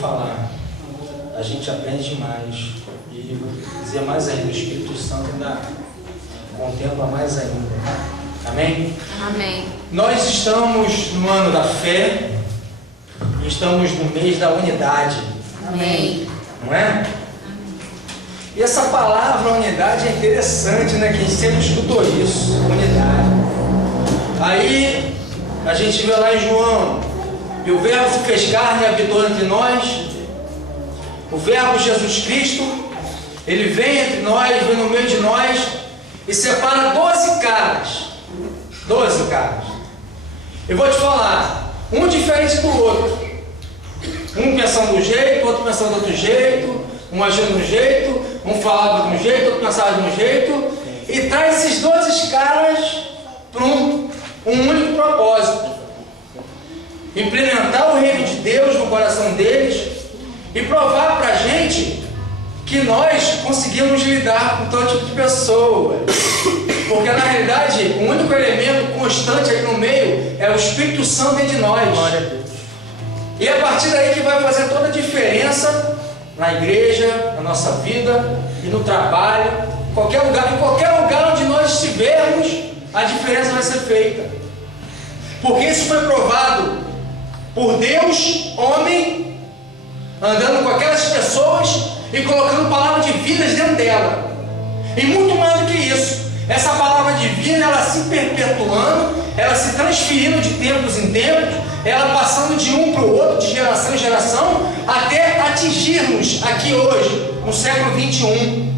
falar, a gente aprende mais. E vou dizer mais ainda, o Espírito Santo ainda contempla mais ainda. Amém? Amém. Nós estamos no ano da fé e estamos no mês da unidade. Amém. Não é? E essa palavra unidade é interessante, né? Quem sempre escutou isso, unidade. Aí a gente vê lá em João, e o Verbo se fez carne e habitou entre nós. O Verbo Jesus Cristo, ele vem entre nós, vem no meio de nós e separa 12 caras. 12 caras. Eu vou te falar, um diferente do outro. Um pensando de um jeito, outro pensando de outro jeito, um agindo de um jeito, um falava de um jeito, outro pensava de um jeito, e traz esses 12 caras para um único propósito: implementar o reino de Deus no coração deles e provar para a gente que nós conseguimos lidar com todo tipo de pessoa. Porque na realidade o único elemento constante aí no meio é o Espírito Santo dentro de nós. E é a partir daí que vai fazer toda a diferença na igreja, na nossa vida e no trabalho, em qualquer lugar onde nós estivermos, a diferença vai ser feita. Porque isso foi provado por Deus, homem, andando com aquelas pessoas e colocando palavra de vidas dentro dela. E muito mais do que isso, essa palavra divina, ela se perpetuando, ela se transferindo de tempos em tempos, ela passando de um para o outro, de geração em geração, até atingirmos aqui hoje, no século 21.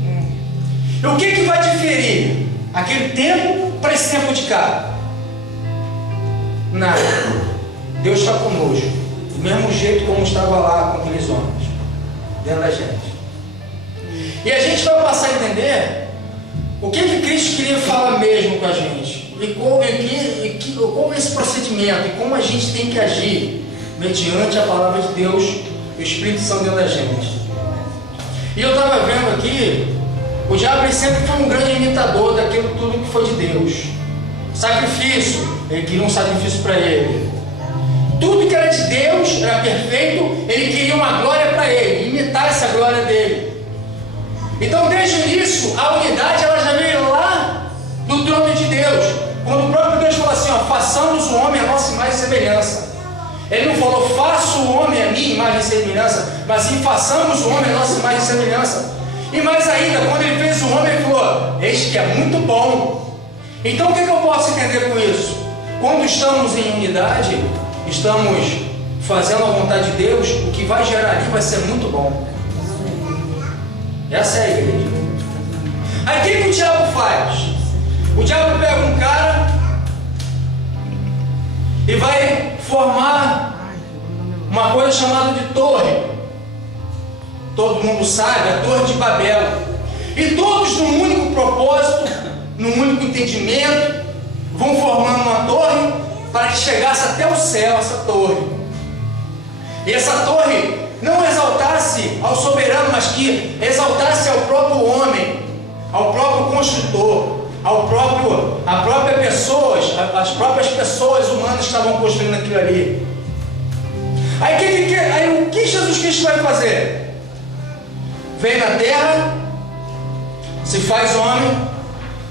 E o que vai diferir aquele tempo para esse tempo de cá? Nada. Deus está conosco, do mesmo jeito como estava lá com aqueles homens, dentro da gente. E a gente vai passar a entender o que Cristo queria falar mesmo com a gente, e como esse procedimento, e como a gente tem que agir mediante a palavra de Deus e o Espírito Santo dentro da gente. E eu estava vendo aqui, o diabo sempre foi um grande imitador daquilo tudo que foi de Deus. Sacrifício, ele queria um sacrifício para ele. Tudo que era de Deus era perfeito, ele queria uma glória para ele, imitar essa glória dele. Então, desde o início, a unidade ela já veio lá do trono de Deus. Quando o próprio Deus falou assim, ó, façamos o homem a nossa imagem e semelhança. Ele não falou, faça o homem a minha imagem e semelhança, mas sim, façamos o homem a nossa imagem e semelhança. E mais ainda, quando ele fez o homem, ele falou, eis que é muito bom. Então, o que eu posso entender com isso? Quando estamos em unidade, estamos fazendo a vontade de Deus, o que vai gerar ali vai ser muito bom. Essa é a igreja. Aí o que o diabo faz? O diabo pega um cara e vai formar uma coisa chamada de torre. Todo mundo sabe, a Torre de Babel. E todos num único propósito, num único entendimento, vão formando uma torre para que chegasse até o céu essa torre. E essa torre não exaltasse ao soberano, mas que exaltasse ao próprio homem, ao próprio construtor, as próprias pessoas humanas que estavam construindo aquilo ali. Aí o que Jesus Cristo vai fazer? Vem na terra, se faz homem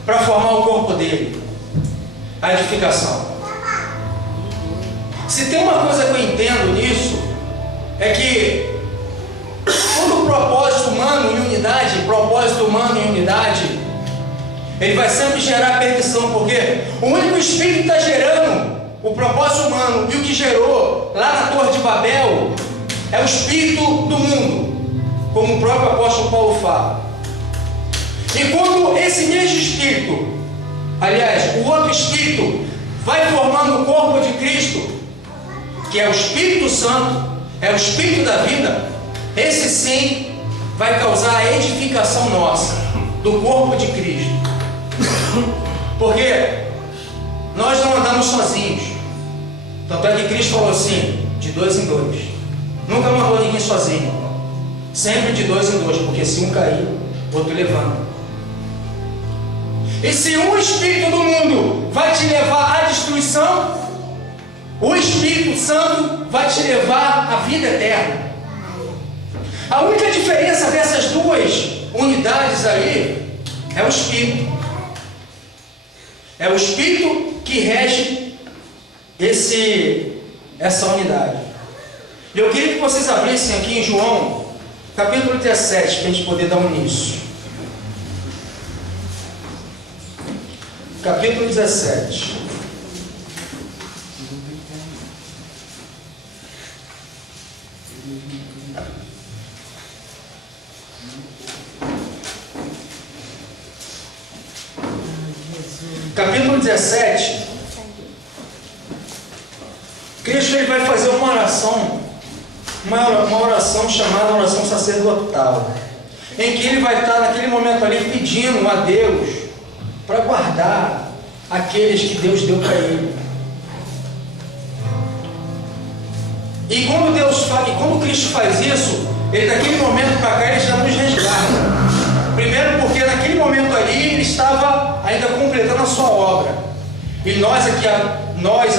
para formar o corpo dele, a edificação. Se tem uma coisa que eu entendo nisso, é que todo propósito humano em unidade, ele vai sempre gerar perdição, porque o único espírito que está gerando o propósito humano e o que gerou lá na Torre de Babel é o espírito do mundo, como o próprio apóstolo Paulo fala. E quando esse mesmo espírito, aliás, o outro espírito, vai formando o corpo de Cristo, que é o Espírito Santo, é o Espírito da vida, esse sim vai causar a edificação nossa, do corpo de Cristo. Porque nós não andamos sozinhos. Tanto é que Cristo falou assim, de 2 em 2. Nunca mandou ninguém sozinho. Sempre de 2 em 2, porque se um cair, o outro levanta. E se um espírito do mundo vai te levar à destruição, o Espírito Santo vai te levar à vida eterna. A única diferença dessas duas unidades aí é o Espírito. É o Espírito que rege essa unidade. E eu queria que vocês abrissem aqui em João, capítulo 17, para a gente poder dar um início. Capítulo 17. Capítulo 17. Cristo ele vai fazer uma oração chamada oração sacerdotal, em que ele vai estar naquele momento ali pedindo a Deus para guardar aqueles que Deus deu para ele. E quando Cristo faz isso, ele daquele momento para cá ele já nos resgata. Primeiro porque naquele momento ali ele estava ainda completando a sua obra. E nós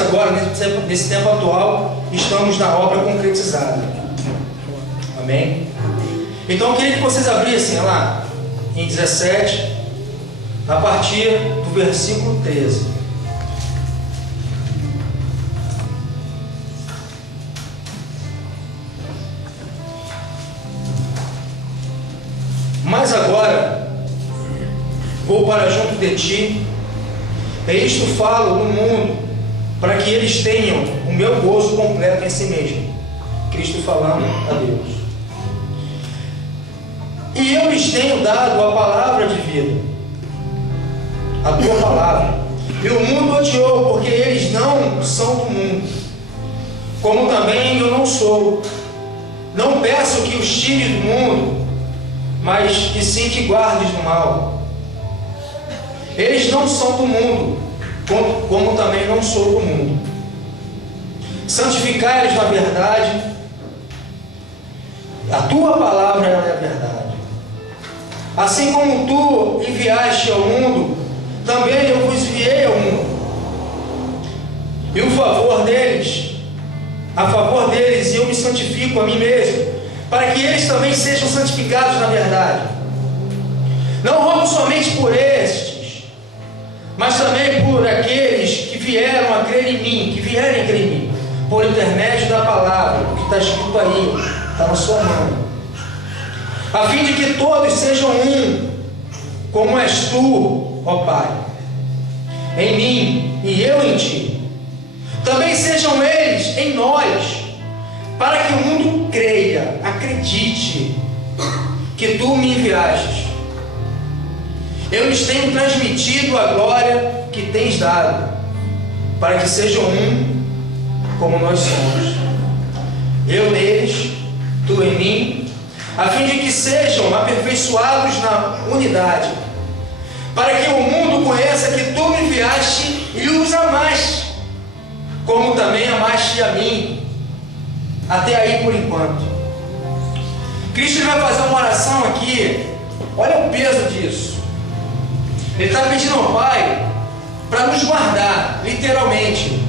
agora, nesse tempo atual, estamos na obra concretizada. Amém? Então eu queria que vocês abrissem lá em 17, a partir do versículo 13. Mas agora vou para junto de ti, e isto falo no mundo, para que eles tenham o meu gozo completo em si mesmo. Cristo falando a Deus. E eu lhes tenho dado a palavra de vida, a tua palavra. E o mundo odiou, porque eles não são do mundo, como também eu não sou. Não peço que os tires do mundo, mas que sim que guardes do mal. Eles não são do mundo, como também não sou do mundo. Santificai-os na verdade. A tua palavra é a verdade. Assim como tu enviaste ao mundo, também eu vos enviei ao mundo. E a favor deles eu me santifico a mim mesmo, para que eles também sejam santificados na verdade. Não rogo somente por estes, mas também por aqueles que vieram a crer em mim, que vierem a crer em mim, por intermédio da palavra, que está escrito aí, está na sua mão, a fim de que todos sejam um, como és tu, ó Pai, em mim e eu em ti. Também sejam eles em nós, para que o mundo creia, acredite que tu me enviaste. Eu lhes tenho transmitido a glória que tens dado, para que sejam um, como nós somos. Eu neles, tu em mim, a fim de que sejam aperfeiçoados na unidade, para que o mundo conheça que tu me enviaste e os amaste, como também amaste a mim. Até aí por enquanto. Cristo vai fazer uma oração aqui. Olha o peso disso. Ele está pedindo ao Pai para nos guardar, literalmente,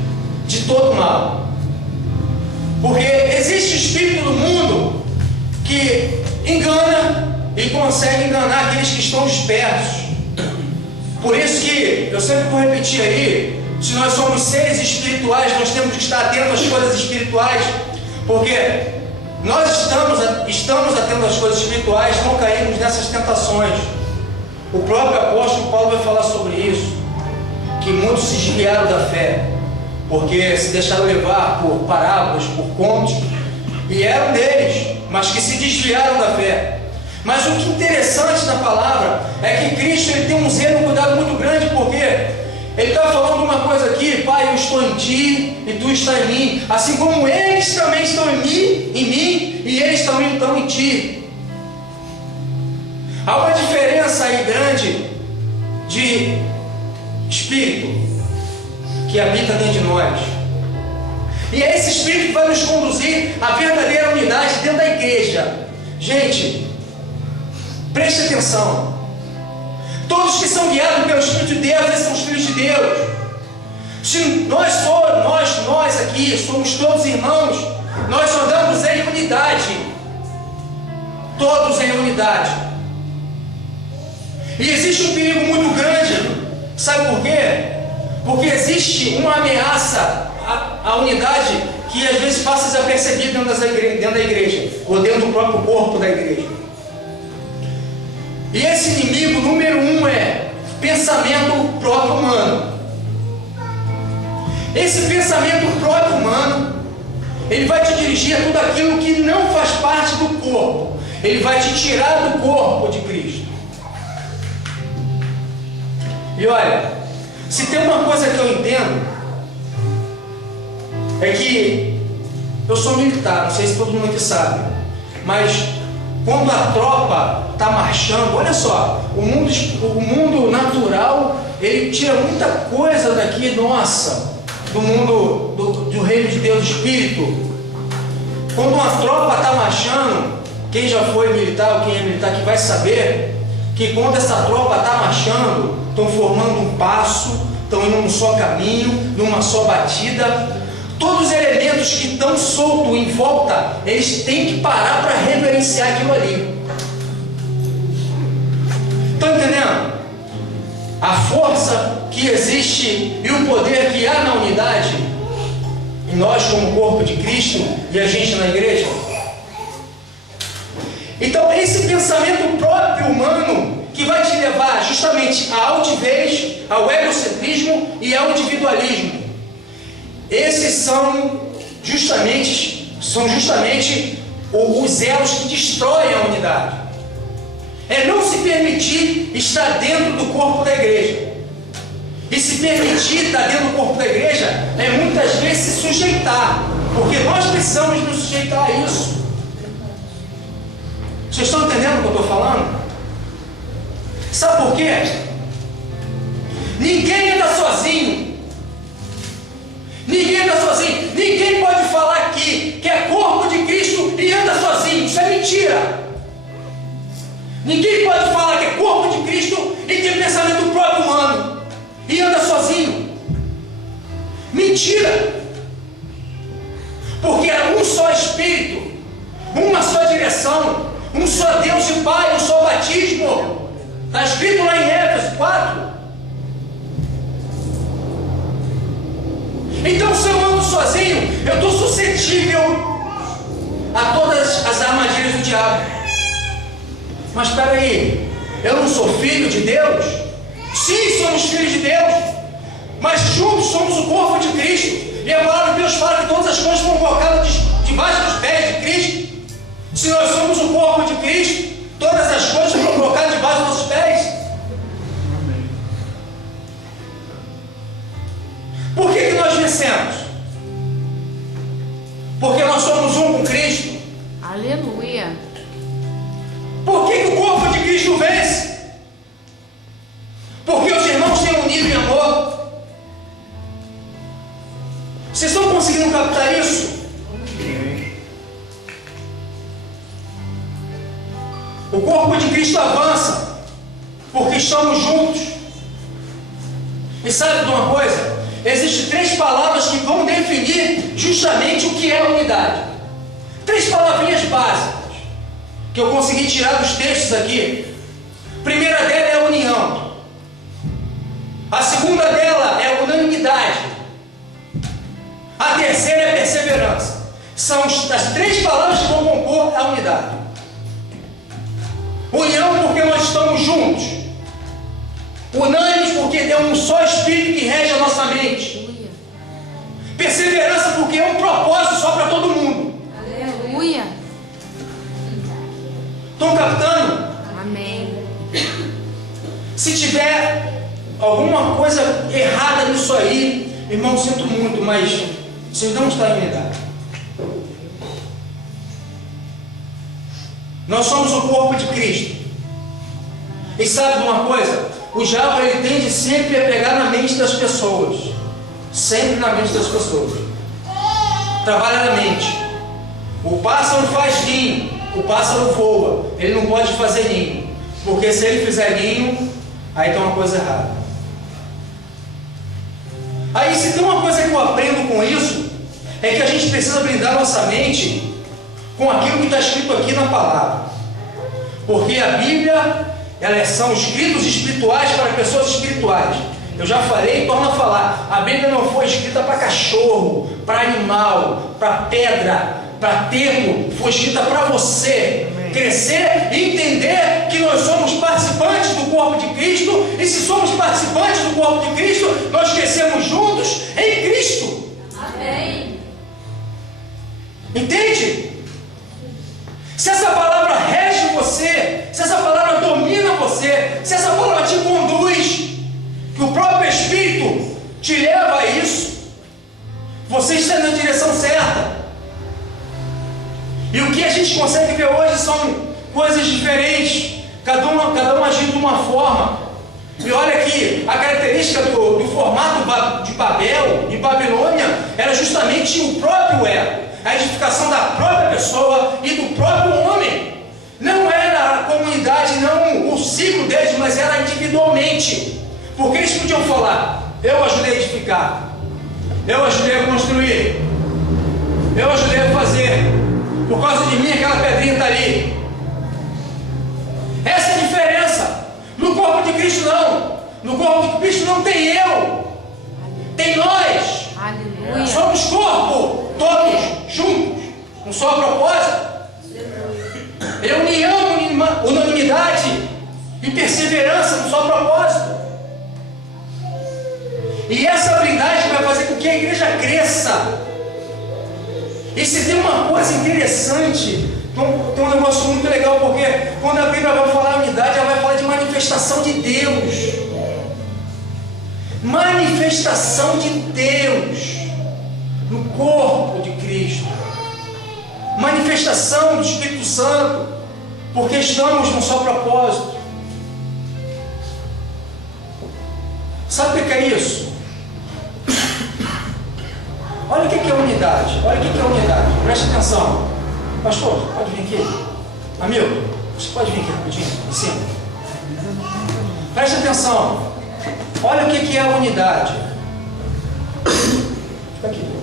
de todo mal. Porque existe o espírito do mundo que engana e consegue enganar aqueles que estão dispersos. Por isso que eu sempre vou repetir aí, se nós somos seres espirituais, nós temos que estar atentos às coisas espirituais, porque nós estamos atentos às coisas espirituais, não caímos nessas tentações. O próprio apóstolo Paulo vai falar sobre isso, que muitos se desviaram da fé, porque se deixaram levar por parábolas, por contos, e eram deles, mas que se desviaram da fé. Mas o que é interessante na palavra é que Cristo ele tem um zelo, um cuidado muito grande, porque ele está falando uma coisa aqui: Pai, eu estou em ti e tu estás em mim, assim como eles também estão em mim e eles também estão em ti. Há uma diferença aí grande de espírito que habita dentro de nós, e é esse espírito que vai nos conduzir à verdadeira unidade dentro da igreja. Gente, preste atenção. Todos que são guiados pelo Espírito de Deus, esses são os filhos de Deus. Se nós aqui somos todos irmãos, nós andamos em unidade. todos em unidade. E existe um perigo muito grande, sabe por quê? Porque existe uma ameaça à unidade que às vezes passa desapercebida dentro da igreja, ou dentro do próprio corpo da igreja. E esse inimigo número 1 é pensamento próprio humano. Esse pensamento próprio humano, ele vai te dirigir a tudo aquilo que não faz parte do corpo. Ele vai te tirar do corpo de Cristo. E olha, se tem uma coisa que eu entendo, é que eu sou militar, não sei se todo mundo aqui sabe, mas quando a tropa está marchando, olha só, o mundo natural, ele tira muita coisa daqui, nossa, do mundo, do reino de Deus, do Espírito. Quando uma tropa está marchando, quem já foi militar ou quem é militar que vai saber, que quando essa tropa está marchando, estão formando um passo, estão indo num só caminho, numa só batida, todos os elementos que estão soltos em volta, eles têm que parar para reverenciar aquilo ali. Estão entendendo? A força que existe e o poder que há na unidade, em nós como corpo de Cristo e a gente na igreja. Então esse pensamento próprio humano que vai te levar justamente à altivez, ao egocentrismo e ao individualismo. Esses são justamente os elos que destroem a unidade. É não se permitir estar dentro do corpo da igreja. E se permitir estar dentro do corpo da igreja é muitas vezes se sujeitar, porque nós precisamos nos sujeitar a isso. Vocês estão entendendo o que eu estou falando? Sabe por quê? Ninguém anda sozinho. Ninguém anda sozinho. Ninguém pode falar aqui que é corpo de Cristo e anda sozinho. Isso é mentira. Ninguém pode falar que é corpo de Cristo e tem pensamento próprio humano e anda sozinho. Mentira. Porque é um só Espírito, uma só direção, um só Deus e Pai, um só batismo. Está escrito lá em Éfeso 4. Então, se eu ando sozinho, eu estou suscetível a todas as armadilhas do diabo. Mas espera aí, eu não sou filho de Deus? Sim, somos filhos de Deus, mas juntos somos o corpo de Cristo. E a palavra de Deus fala que todas as coisas foram colocadas debaixo dos pés de Cristo. Se nós somos o corpo de Cristo, todas as coisas foram colocadas debaixo dos nossos pés. Por que nós vencemos? Porque nós somos um com Cristo. Aleluia. Por que o corpo de Cristo vence? Porque os irmãos têm unido em amor. Vocês estão conseguindo captar isso? O corpo de Cristo avança porque estamos juntos. E sabe de uma coisa? Existem 3 palavras que vão definir justamente o que é a unidade. 3 palavrinhas básicas que eu consegui tirar dos textos aqui. A primeira dela é a união. A segunda dela é a unanimidade. A terceira é a perseverança. São as 3 palavras que vão compor a unidade. União porque nós estamos juntos. Unânimes porque é um só Espírito que rege a nossa mente. Perseverança porque é um propósito só para todo mundo. Aleluia. Estão captando? Amém. Se tiver alguma coisa errada nisso aí, irmão, sinto muito, mas vocês não estão em unidade. Nós somos o corpo de Cristo. E sabe de uma coisa? O diabo, ele tende sempre a pegar na mente das pessoas. Sempre na mente das pessoas. Trabalha na mente. O pássaro faz ninho, o pássaro voa. Ele não pode fazer ninho, porque se ele fizer ninho, aí tem uma coisa errada. Aí, se tem uma coisa que eu aprendo com isso, é que a gente precisa blindar nossa mente com aquilo que está escrito aqui na palavra. Porque a Bíblia, são escritos espirituais para pessoas espirituais. Eu já falei e torno a falar. A Bíblia não foi escrita para cachorro, para animal, para pedra, para templo. Foi escrita para você crescer e entender que nós somos participantes do corpo de Cristo. E se somos participantes do corpo de Cristo, nós crescemos juntos em Cristo. Amém. Entende? Se essa palavra rege você, se essa palavra domina você, se essa palavra te conduz, que o próprio Espírito te leva a isso, você está na direção certa. E o que a gente consegue ver hoje são coisas diferentes, cada um agindo de uma forma. E olha aqui, a característica do formato de Babel, de Babilônia, era justamente o próprio ego, a edificação da própria pessoa e do próprio homem. Não era a comunidade, não o ciclo deles, mas era individualmente. Porque eles podiam falar: eu ajudei a edificar, eu ajudei a construir, eu ajudei a fazer, por causa de mim aquela pedrinha está ali. Essa é a diferença. No corpo de Cristo não. No corpo de Cristo não tem eu, tem nós. Aleluia. Somos corpo, todos juntos, um só propósito. É união, unanimidade e perseverança no só propósito. E essa blindagem vai fazer com que a igreja cresça. E se tem uma coisa interessante, tem um negócio muito legal, porque quando a Bíblia vai falar unidade, ela vai falar de manifestação de Deus. Manifestação de Deus no corpo de Cristo. Manifestação do Espírito Santo, porque estamos num só propósito. Sabe o que é isso? Olha o que é unidade. Olha o que é unidade. Preste atenção. Pastor, pode vir aqui. Amigo, você pode vir aqui rapidinho, em cima. Preste atenção. Olha o que é a unidade. Fica aqui.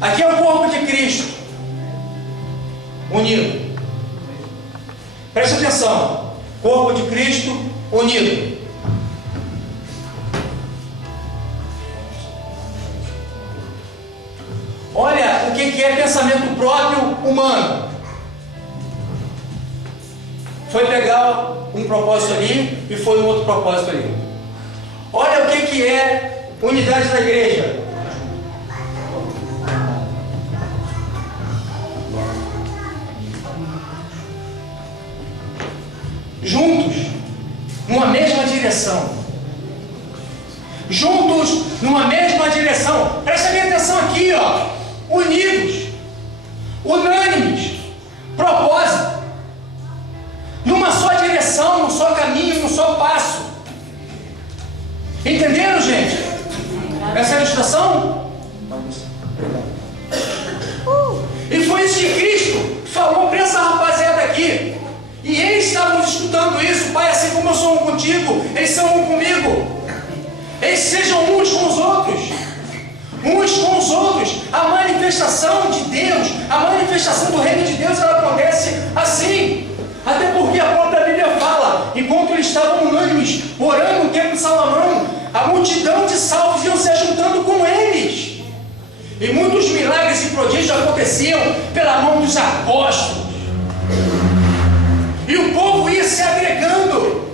Aqui é o corpo de Cristo unido. Preste atenção. Corpo de Cristo unido. Olha o que é pensamento próprio humano. Foi pegar um propósito ali e foi um outro propósito ali. Olha o que é unidade da igreja. Juntos, numa mesma direção. Juntos, numa mesma direção. Presta bem atenção aqui, ó. Unidos, unânimes, propósito, numa só direção, num só caminho, num só passo. Entenderam, gente? Essa é a ilustração? E foi isso que Cristo falou para essa rapaziada aqui. E eles estavam escutando isso: Pai, assim como eu sou um contigo, eles são um comigo. Eles sejam uns com os outros. Uns com os outros. A manifestação de Deus, a manifestação do reino de Deus, ela acontece assim. Até porque a própria Bíblia fala: enquanto eles estavam unânimes, orando no templo de Salomão, a multidão de salvos iam se juntando com eles. E muitos milagres e prodígios aconteciam pela mão dos apóstolos. E o povo ia se agregando.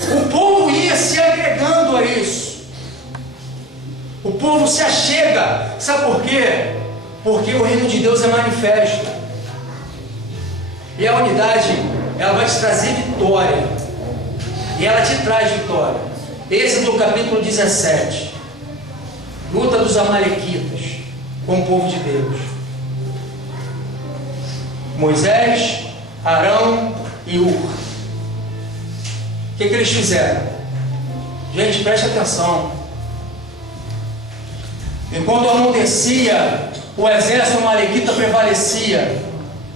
O povo ia se agregando a isso. O povo se achega. Sabe por quê? Porque o reino de Deus é manifesto. E a unidade, ela vai te trazer vitória. E ela te traz vitória. Êxodo capítulo 17. Luta dos amalequitas com o povo de Deus. Moisés, Arão e Ur. O que eles fizeram? Gente, preste atenção. Enquanto Arão descia, o exército amalequita prevalecia,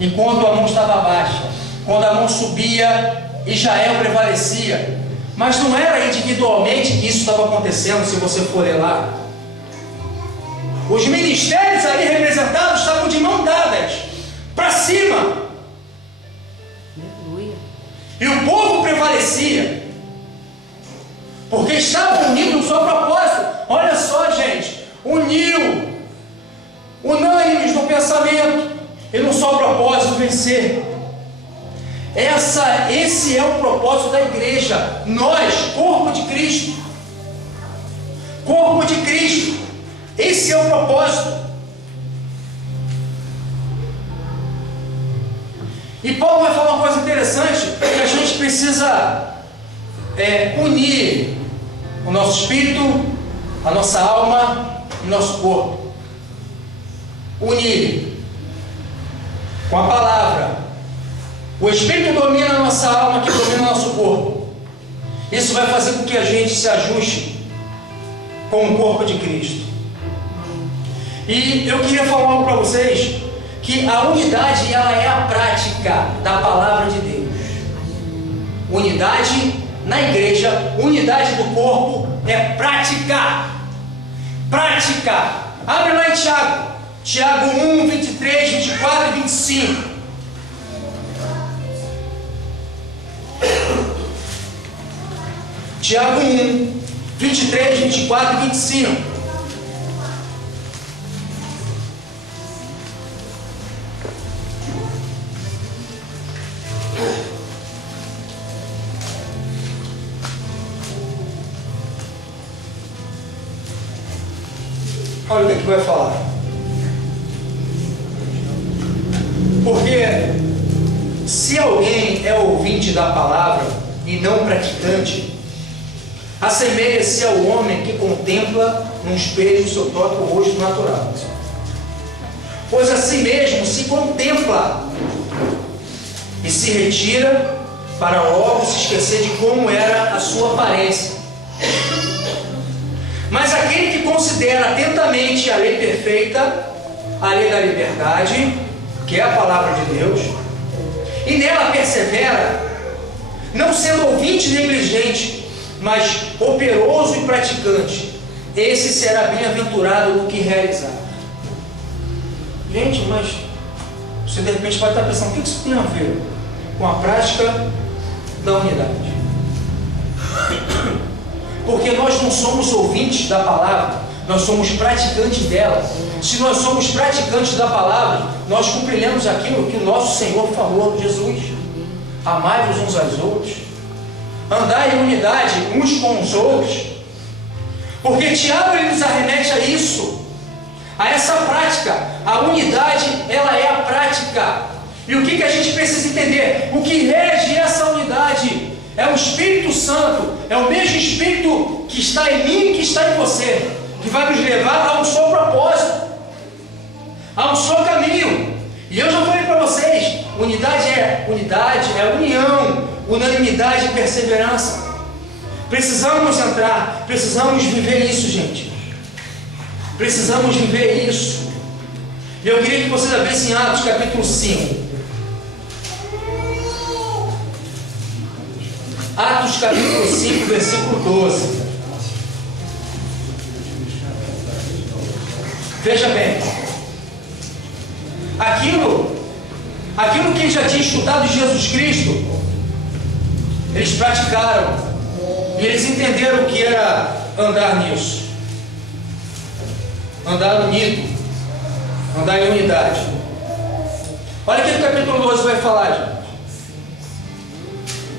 enquanto a mão estava baixa. Quando a mão subia, Israel prevalecia. Mas não era individualmente que isso estava acontecendo, se você for ler lá. Os ministérios ali representados estavam de mão dadas para cima. Aleluia. E o povo prevalecia, porque estavam unidos no seu propósito. Olha só, gente, uniu, unânimes no pensamento e no seu propósito vencer. Esse é o propósito da igreja. Nós, corpo de Cristo. Corpo de Cristo. Esse é o propósito. E Paulo vai falar uma coisa interessante, que a gente precisa unir o nosso espírito, a nossa alma e o nosso corpo. Unir com a palavra. O espírito domina a nossa alma, que domina o nosso corpo. Isso vai fazer com que a gente se ajuste com o corpo de Cristo. E eu queria falar algo para vocês, que a unidade, ela é a prática da palavra de Deus. Unidade na igreja, unidade do corpo é prática. Prática. Abre lá em Tiago. Tiago 1, 23, 24 e 25. Tiago 1, 23, 24 e 25. Olha o que vai falar. Porque se alguém é ouvinte da palavra e não praticante, assemelha-se ao homem que contempla num espelho seu próprio rosto natural. Pois assim mesmo se contempla e se retira para logo se esquecer de como era a sua aparência. Mas aquele que considera atentamente a lei perfeita, a lei da liberdade, que é a palavra de Deus, e nela persevera, não sendo ouvinte negligente, mas operoso e praticante, esse será bem-aventurado no que realizar. Gente, mas você de repente pode estar pensando, o que isso tem a ver com a prática da unidade? Porque nós não somos ouvintes da palavra, nós somos praticantes dela. Se nós somos praticantes da palavra, nós cumpriremos aquilo que o nosso Senhor falou, Jesus. Amai-vos uns aos outros, andai em unidade uns com os outros. Porque Tiago ele nos arremete a isso, a essa prática. A unidade, ela é a prática. E o que a gente precisa entender? O que rege essa unidade é o Espírito Santo, é o mesmo Espírito que está em mim e que está em você, que vai nos levar a um só propósito, a um só caminho. E eu já falei para vocês, unidade é união, unanimidade e perseverança. Precisamos entrar, precisamos viver isso, gente. Precisamos viver isso. E eu queria que vocês abrissem Atos capítulo 5. Atos capítulo 5, versículo 12. Veja bem. Aquilo que eles já tinham estudado de Jesus Cristo, eles praticaram. E eles entenderam o que era andar nisso. Andar unido. Andar em unidade. Olha o que o capítulo 12 vai falar, gente.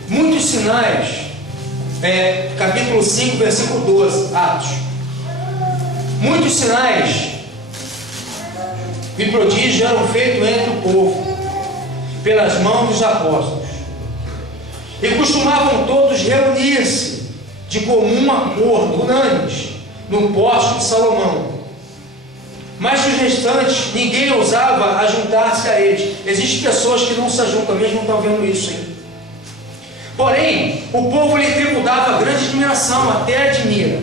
Muitos sinais, capítulo 5, versículo 12, Atos. Muitos sinais e prodígios eram feitos entre o povo, pelas mãos dos apóstolos. E costumavam todos reunir-se de comum acordo, unânimes, no pórtico de Salomão. Mas dos restantes, ninguém ousava ajuntar-se a eles. Existem pessoas que não se ajuntam, mesmo não estão vendo isso ainda. Porém, o povo lhe tributava grande admiração, até admira.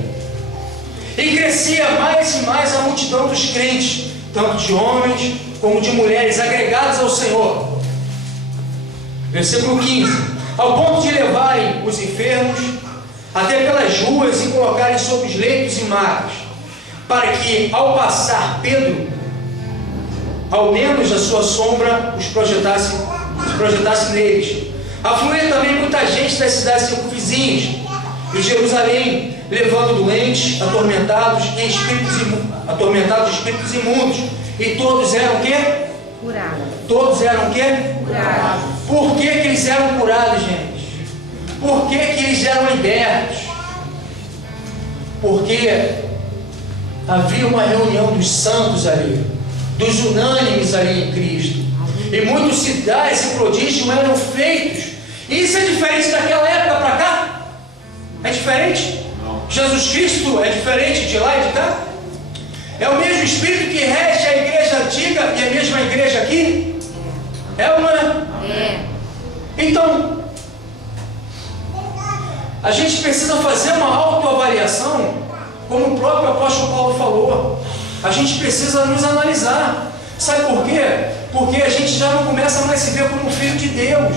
E crescia mais e mais a multidão dos crentes, tanto de homens como de mulheres, agregados ao Senhor. Versículo 15. Ao ponto de levarem os enfermos até pelas ruas e colocarem sobre os leitos e macas, para que, ao passar Pedro, ao menos a sua sombra os projetasse neles. Afluía também muita gente das cidades circunvizinhas de Jerusalém, levando doentes, atormentados de espíritos imundos. E todos eram o quê? Curados. Todos eram o quê? Curados. Por que eles eram curados, gente? Por que eles eram libertos? Porque havia uma reunião dos santos ali, dos unânimes ali em Cristo. E muitos sinais e prodígios eram feitos. E isso é diferente daquela época para cá? É diferente? Não. Jesus Cristo é diferente de lá e de cá? É o mesmo Espírito que rege a igreja antiga e a mesma igreja aqui? É ou não é? É. Então, a gente precisa fazer uma autoavaliação, como o próprio apóstolo Paulo falou. A gente precisa nos analisar. Sabe por quê? Porque a gente já não começa mais a se ver como filho de Deus.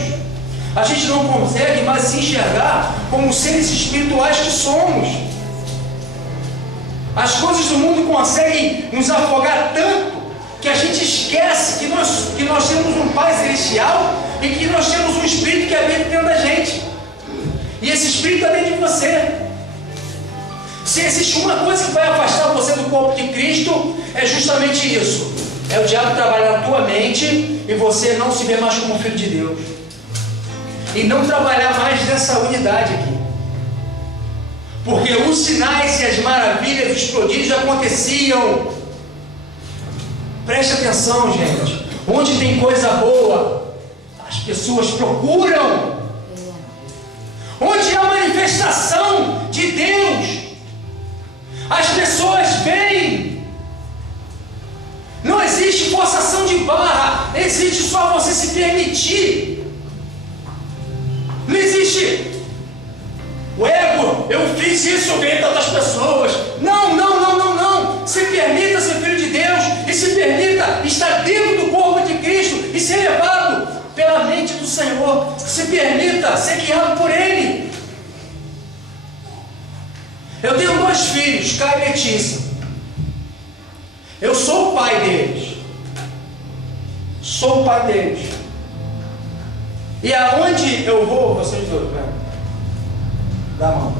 A gente não consegue mais se enxergar como seres espirituais que somos. As coisas do mundo conseguem nos afogar tanto que a gente esquece que nós temos um Pai Celestial e que nós temos um Espírito que habita dentro da gente. E esse Espírito está dentro de você. Se existe uma coisa que vai afastar você do corpo de Cristo, é justamente isso. É o diabo trabalhar na tua mente e você não se ver mais como filho de Deus. E não trabalhar mais nessa unidade aqui. Porque os sinais e as maravilhas, os prodígios aconteciam. Preste atenção, gente. Onde tem coisa boa, as pessoas procuram. Onde há manifestação de Deus, as pessoas vêm. Não existe forçação de barra, existe só você se permitir. Não existe o ego, eu fiz isso, eu ganhei tantas pessoas. Não, não, não, não, não. Se permita ser filho de Deus e se permita estar dentro do corpo de Cristo e ser levado pela mente do Senhor. Se permita ser guiado por Ele. Eu tenho 2 filhos, Caio e Letícia. Eu sou o pai deles. Sou o pai deles. E aonde eu vou, vocês dois, né? Dá a mão.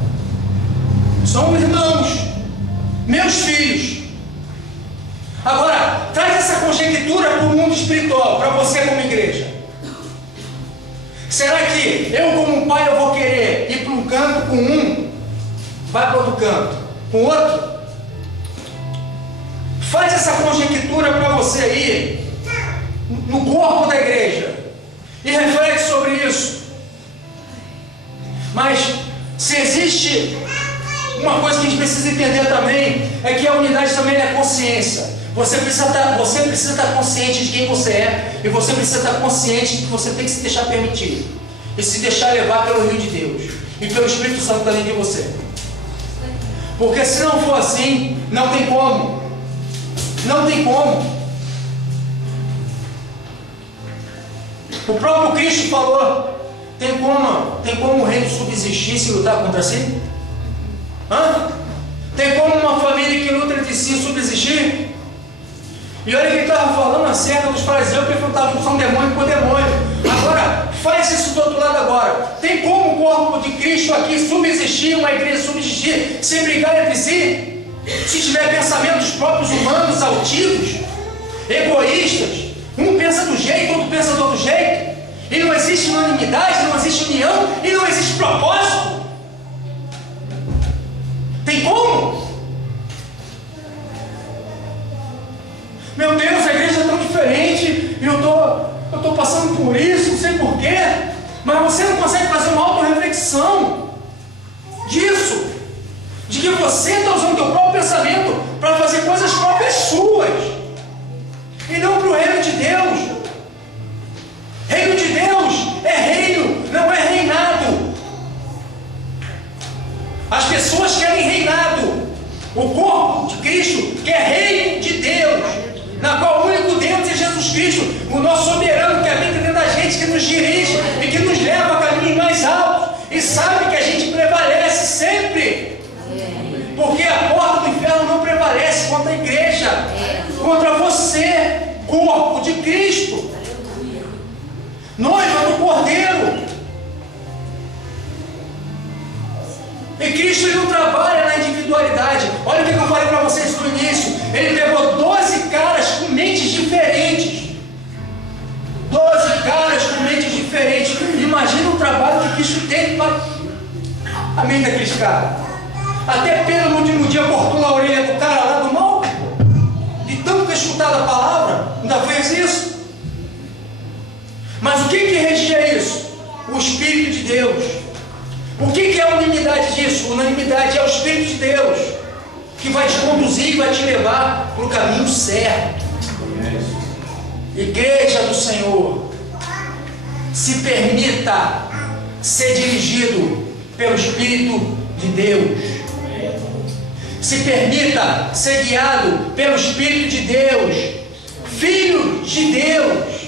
São irmãos, meus filhos. Agora, traz essa conjectura para o mundo espiritual, para você como igreja. Será que eu como pai eu vou querer ir para um canto com um, vai para outro canto, com outro? Faz essa conjectura para você aí, no corpo da igreja, e reflete sobre isso. Mas, se existe uma coisa que a gente precisa entender também, é que a unidade também é a consciência. Você precisa estar consciente de quem você é, e você precisa estar consciente de que você tem que se deixar permitir, e se deixar levar pelo Rio de Deus, e pelo Espírito Santo dentro de você. Porque se não for assim, não tem como. Não tem como. O próprio Cristo falou: tem como o reino subsistir se lutar contra si? Tem como uma família que luta entre si subsistir? E olha que ele estava falando acerca dos fariseus que enfrentavam função demônio por demônio. Agora, faz isso do outro lado agora. Tem como o corpo de Cristo aqui subsistir, uma igreja subsistir, sem brigar entre si? Se tiver pensamentos próprios humanos, altivos, egoístas, um pensa do jeito, outro pensa do outro jeito, e não existe unanimidade, não existe união, e não existe propósito. Tem como? Meu Deus, a igreja é tão diferente, e eu estou passando por isso, não sei porquê, mas você não consegue fazer uma auto-reflexão disso, de que você está usando o teu próprio pensamento para fazer coisas próprias suas, e não para o reino de Deus. Reino de Deus é reino, não é reinado. As pessoas querem reinado. O corpo de Cristo quer reino de Deus, na qual o único Deus é Jesus Cristo, o nosso soberano que habita dentro da gente, que nos dirige e que nos leva a caminhos mais altos, e sabe que a gente prevalece sempre, porque a porta do inferno não prevalece contra a igreja, contra você, corpo de Cristo, noiva do Cordeiro. E Cristo ele não trabalha na individualidade. Olha o que eu falei para vocês no início. Ele pegou 12 caras com mentes diferentes. 12 caras com mentes diferentes. Imagina o trabalho que Cristo teve para a mente daqueles caras. Até Pedro no último dia cortou a orelha do cara lá do mal. De tanto ter escutado a palavra, ainda fez isso. Mas o que regia isso? O Espírito de Deus. O que é a unanimidade disso? Unanimidade é o Espírito de Deus, que vai te conduzir e vai te levar para o caminho certo. Igreja do Senhor, se permita ser dirigido pelo Espírito de Deus. Se permita ser guiado pelo Espírito de Deus. Filho de Deus.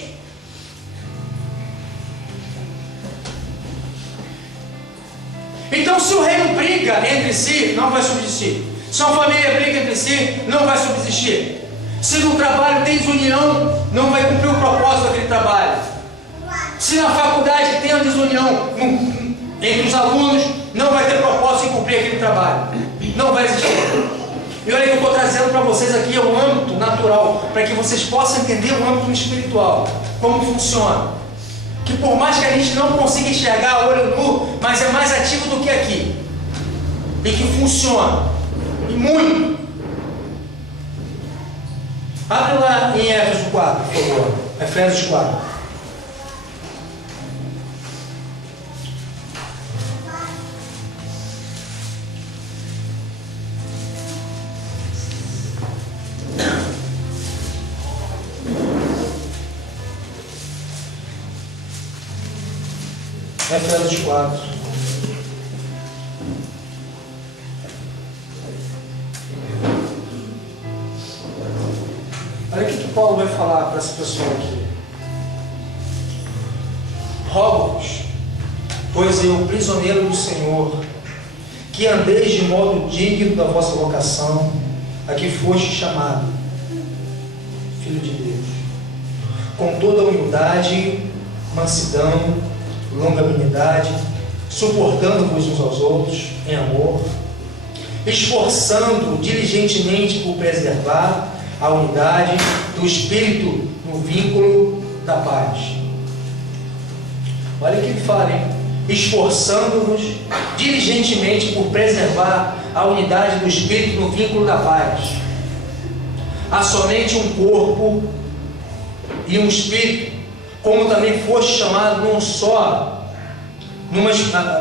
Então, se o reino briga entre si, não vai subsistir. Se uma família briga entre si, não vai subsistir. Se no trabalho tem desunião, não vai cumprir o propósito daquele trabalho. Se na faculdade tem a desunião entre os alunos, não vai ter propósito em cumprir aquele trabalho. Não vai existir. E olha que eu estou trazendo para vocês aqui o âmbito natural, para que vocês possam entender o âmbito espiritual, como funciona. Que por mais que a gente não consiga enxergar a olho nu, mas é mais ativo do que aqui. E que funciona. E muito. Abre lá em Efésios 4, por favor. Efésios 4. Efésios 4. Olha o que Paulo vai falar para essa pessoa aqui. Rogo-vos, pois eu, prisioneiro do Senhor, que andeis de modo digno da vossa vocação, a que foste chamado, Filho de Deus, com toda humildade, mansidão, longanimidade, suportando-vos uns aos outros em amor, esforçando diligentemente por preservar a unidade do Espírito no vínculo da paz. Olha o que ele fala, hein? Esforçando-vos diligentemente por preservar a unidade do Espírito no vínculo da paz. Há somente um corpo e um Espírito, como também foste chamado num só,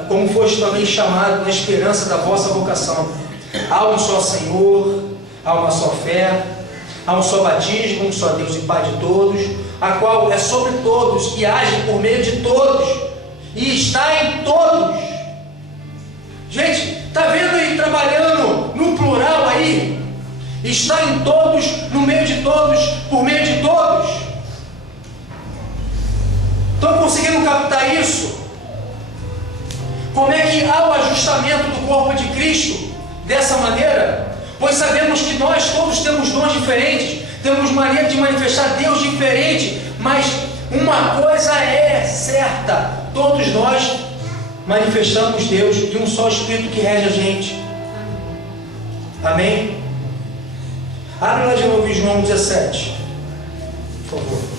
como foste também chamado na esperança da vossa vocação. Há um só Senhor, há uma só fé, há um só batismo, um só Deus e Pai de todos, a qual é sobre todos e age por meio de todos e está em todos. Gente, está vendo aí trabalhando no plural aí? Está em todos, no meio de todos, por meio de todos. Estão conseguindo captar isso? Como é que há o ajustamento do corpo de Cristo dessa maneira? Pois sabemos que nós todos temos dons diferentes, temos maneira de manifestar Deus diferente, mas uma coisa é certa: todos nós manifestamos Deus de um só Espírito que rege a gente. Amém? Abre lá de novo em João 17, por favor.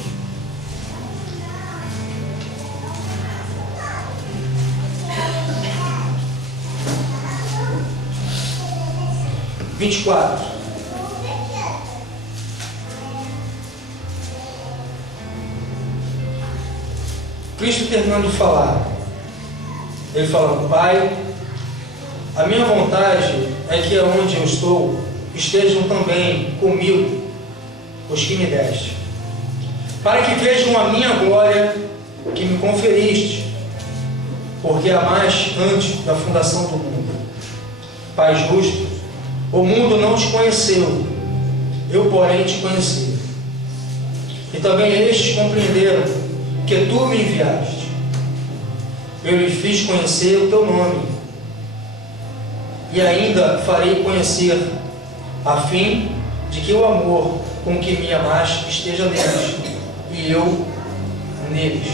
Cristo terminando de falar, ele falando: Pai, a minha vontade é que onde eu estou estejam também comigo os que me deste, para que vejam a minha glória que me conferiste, porque amaste antes da fundação do mundo. Pai justo, o mundo não te conheceu, eu porém te conheci. E também estes compreenderam que tu me enviaste. Eu lhes fiz conhecer o teu nome, e ainda farei conhecer, a fim de que o amor com que me amaste esteja neles e eu neles.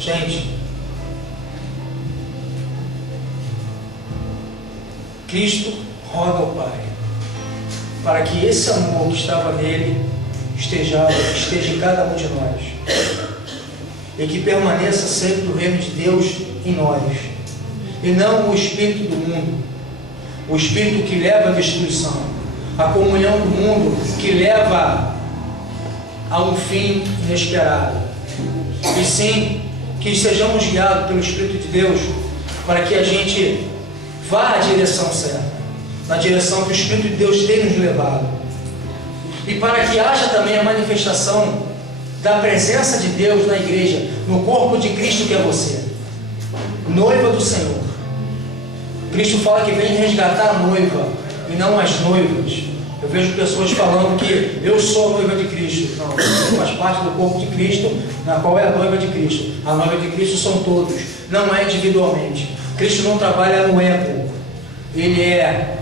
Gente, Cristo roga ao Pai para que esse amor que estava nele esteja em cada um de nós e que permaneça sempre o reino de Deus em nós, e não o espírito do mundo, o espírito que leva à destruição, a comunhão do mundo que leva a um fim inesperado, e sim que sejamos guiados pelo Espírito de Deus para que a gente vá à direção certa, na direção que o Espírito de Deus tem nos levado, e para que haja também a manifestação da presença de Deus na igreja, no corpo de Cristo que é você, noiva do Senhor. Cristo fala que vem resgatar a noiva e não as noivas. Eu vejo pessoas falando que eu sou a noiva de Cristo. Não, você faz parte do corpo de Cristo, na qual é a noiva de Cristo. A noiva de Cristo são todos, não é individualmente. Cristo não trabalha no ego, ele é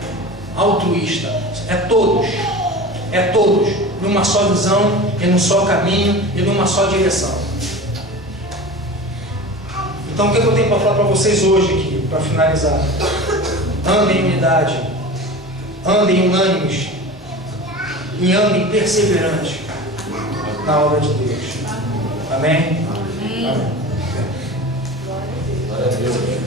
altruísta, é todos, numa só visão, e num só caminho, e numa só direção. Então o que eu tenho para falar para vocês hoje aqui, para finalizar? Andem em unidade, andem unânimes, e andem perseverantes na obra de Deus. Amém? Amém. Amém. Glória a Deus.